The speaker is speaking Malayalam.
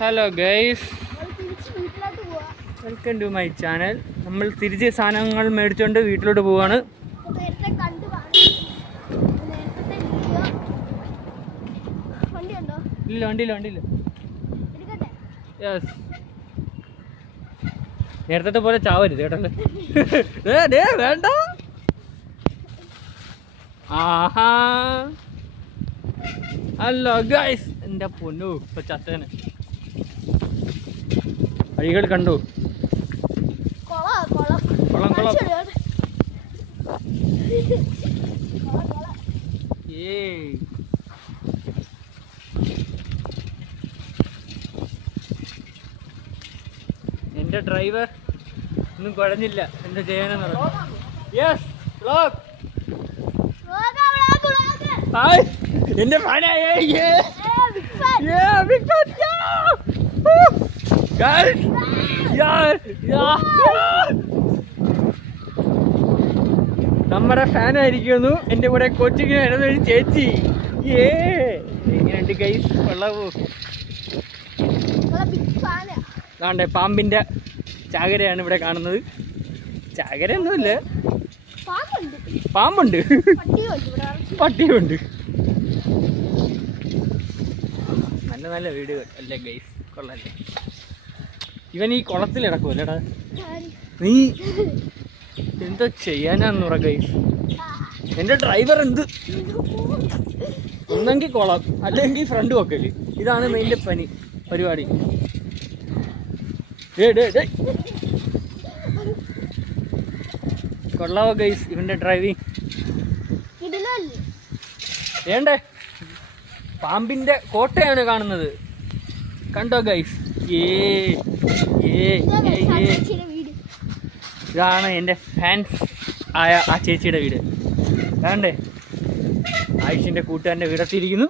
Hello guys, welcome to my channel. നമ്മൾ തിരിച്ച് സാധനങ്ങൾ മേടിച്ചുകൊണ്ട് വീട്ടിലോട്ട് പോവാണ്. ഇല്ല, വണ്ടിയില്ല. യെസ്, നേരത്തെ പോലെ ചാവരുത് കേട്ടല്ലേ. വേണ്ട. ആഹാ, ഹലോ ഗൈസ്, എൻ്റെ പൊന്നു ഇപ്പൊ ചത്തേനെ. വഴികൾ കണ്ടു. കൊളം എൻ്റെ ഡ്രൈവർ ഒന്നും കുഴഞ്ഞില്ല. എന്താ ചെയ്യാനെന്ന് പറഞ്ഞു. Yes, vlog. ഹായ്, എൻ്റെ ഫാനായ നമ്മുടെ ഫാനായിരിക്കുന്നു. എൻ്റെ കൂടെ കോച്ചിങ്ങിന് വരുന്നൊരു ചേച്ചി. എങ്ങനെയുണ്ട് ഗൈസ്? കൊള്ളാവോ? അതാണ്ടേ പാമ്പിൻ്റെ ചാകരയാണ് ഇവിടെ കാണുന്നത്. ചാകരയൊന്നുമില്ല, പാമ്പുണ്ട്, പട്ടിയുണ്ട്. നല്ല വീഡിയോ അല്ലേ ഗൈസ്? കൊള്ളല്ലേ? ഇവൻ ഈ കുളത്തിൽ കിടക്കുമല്ലേടാ. നീ എന്താ ചെയ്യാനാന്ന് പറ ഗൈസ്. എൻ്റെ ഡ്രൈവർ എന്ത്, ഒന്നെങ്കിൽ കുളം അല്ലെങ്കിൽ ഫ്രണ്ട് വെക്കല്. ഇതാണ് മെയിൻ്റെ പരിപാടി. കൊള്ളാവോ ഗൈസ് ഇവൻ്റെ ഡ്രൈവിങ്? വേണ്ടേ? പാമ്പിൻ്റെ കോട്ടയാണ് കാണുന്നത്. കണ്ടോ ഗൈസ്? ഇതാണ് എൻ്റെ ഫാൻസ് ആയ ആ ചേച്ചിയുടെ വീട്. വേണ്ടേ? ആയിഷിൻ്റെ കൂട്ടുകാരൻ്റെ വീടെത്തിയിരിക്കുന്നു.